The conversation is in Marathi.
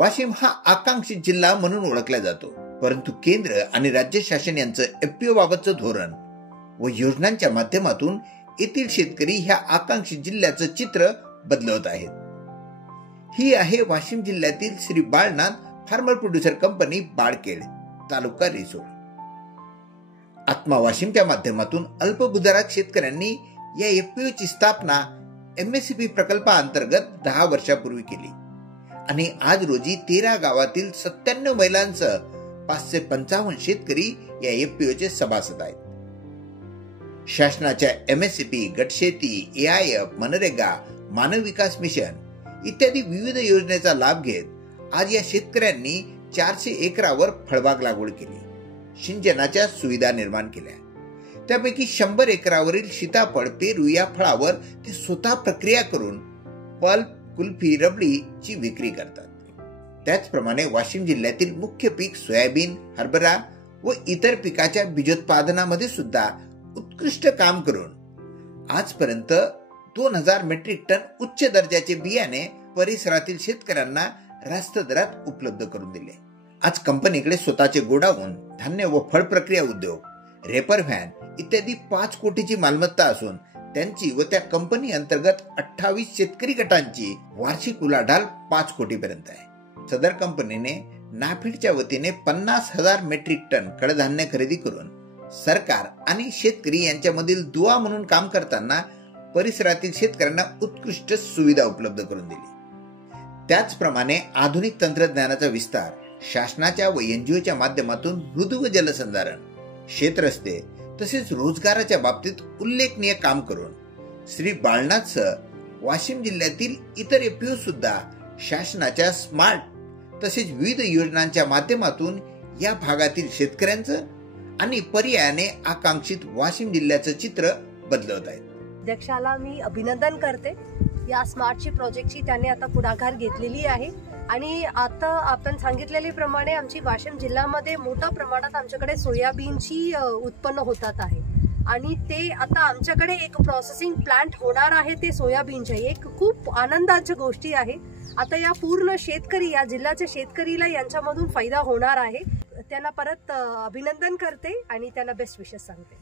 वाशिम हा आकांक्षित जिल्हा म्हणून ओळखला जातो, परंतु केंद्र आणि राज्य शासन यांचं एफपीओ बाबतचं धोरण व योजनांच्या माध्यमातून येथील शेतकरी ह्या आकांक्षित जिल्ह्याचं चित्र बदलवत आहेत. ही आहे वाशिम जिल्ह्यातील Shri बाळनाथ farmer producer company, Balkhed, तालुका रिसोड. आत्मा वाशिमच्या माध्यमातून अल्पभूधारक शेतकऱ्यांनी या एफपीओ ची स्थापना एमएससीपी प्रकल्पाअंतर्गत 10 वर्षापूर्वी केली आणि आज रोजी 13 गावातील 97 महिलांसह 555 शेतकरी या एफपीओ चे सभासद आहेत. शासनाच्या एमएससीपी, गटशेती, एआयएफ, मनरेगा, मानव विकास मिशन इत्यादी विविध योजनेचा लाभ घेत आज या शेतकऱ्यांनी 400 एकरावर फळबाग लागवड केली, सिंचनाच्या सुविधा निर्माण केल्या. त्यापैकी 100 एकरावरील सीताफळ, पेरू या फळावर ते स्वतः प्रक्रिया करून पल्प, कुल्फी, रबडी ची विक्री करतात. त्याचप्रमाणे वाशिम जिल्ह्यातील मुख्य पीक सोयाबीन, हरभरा व इतर पिकाच्या बीजोत्पादनामध्ये सुद्धा उत्कृष्ट काम करून आजपर्यंत 2000 मेट्रिक टन उच्च दर्जाचे बियाणे परिसरातील शेतकऱ्यांना रास्त दरात उपलब्ध करून दिले. आज कंपनीकडे स्वतःचे गोडाऊन, धान्य व फळ प्रक्रिया उद्योग, रेपर व्हॅन इत्यादी 5 कोटीची मालमत्ता असून त्यांची व त्या कंपनी अंतर्गत 28 शेतकरी गटांची वार्षिक उलाढाल 5 कोटीपर्यंत आहे. सदर कंपनीने नाफेडच्या वतीने 50,000 मेट्रिक टन कडधान्य खरेदी करून सरकार आणि शेतकरी यांच्यामधील दुवा म्हणून काम करताना परिसरातील शेतकऱ्यांना उत्कृष्ट सुविधा उपलब्ध करून दिली. त्याचप्रमाणे आधुनिक तंत्रज्ञानाचा विस्तार शासनाच्या व एनजीओच्या माध्यमातून मृदू व जलसंधारण, शेतरस्ते तसेच रोजगाराच्या बाबतीत उल्लेखनीय काम करून श्री बाळनाथसह वाशिम जिल्ह्यातील इतर एफपीओ सुद्धा शासनाच्या स्मार्ट तसेच विविध योजनांच्या माध्यमातून या भागातील शेतकऱ्यांचं आणि पर्यायाने आकांक्षित वाशिम जिल्ह्याचं चित्र बदलवत आहेत. अध्यक्षाला मी अभिनंदन करते. या स्मार्टची प्रोजेक्टची त्यांनी आता पुढाकार घेतलेली आहे आणि आता आपण सांगितलेल्याप्रमाणे आमची वाशिम जिल्ह्यामध्ये मोठ्या प्रमाणात आमच्याकडे सोयाबीनची उत्पन्न होतात आहे आणि ते आता आमच्याकडे एक प्रोसेसिंग प्लांट होणार आहे ते सोयाबीनचे. एक खूप आनंदाची गोष्टी आहे. आता या पूर्ण शेतकरी, या जिल्ह्याच्या शेतकरीला यांच्यामधून फायदा होणार आहे. त्यांना परत अभिनंदन करते आणि त्यांना बेस्ट विशेस सांगते.